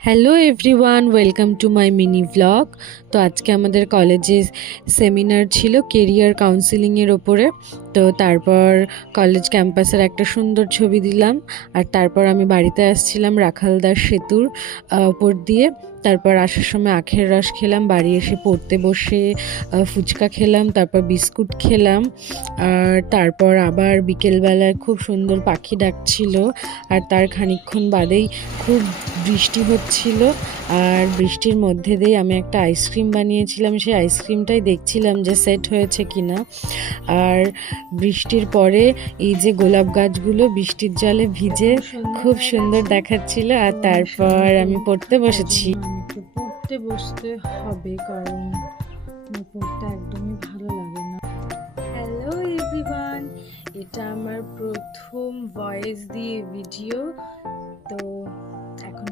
Hello everyone, welcome to my mini vlog. তো আজকে আমাদের কলেজে সেমিনার ছিল কেরিয়ার কাউন্সিলিংয়ের ওপরে। তো তারপর কলেজ ক্যাম্পাসের একটা সুন্দর ছবি দিলাম। আর তারপর আমি বাড়িতে আসছিলাম রাখালদার সেতুর ওপর দিয়ে। তারপর আসার সময় আখের রস খেলাম, বাড়ি এসে পড়তে বসে ফুচকা খেলাম, তারপর বিস্কুট খেলাম। আর তারপর আবার বিকেলবেলায় খুব সুন্দর পাখি ডাকছিল। আর তার খানিকক্ষণ বাদেই খুব বৃষ্টি হচ্ছিল। আর বৃষ্টির মধ্যে দিয়ে আমি একটা আইসক্রিম বানিয়েছিলাম, সেই আইসক্রিমটাই দেখছিলাম যে সেট হয়েছে কিনা। আর বৃষ্টির পরে এই যে গোলাপ গাছগুলো বৃষ্টির জলে ভিজে খুব সুন্দর দেখাচ্ছিল। আর তারপর আমি পড়তে বসেছি। আমাকে পড়তে বসতে হবে, কারণ পড়তে একদমই ভালো লাগে না। হ্যালো এভরিওয়ান, এটা আমার প্রথম ভয়েস দিয়ে ভিডিও। তো এখন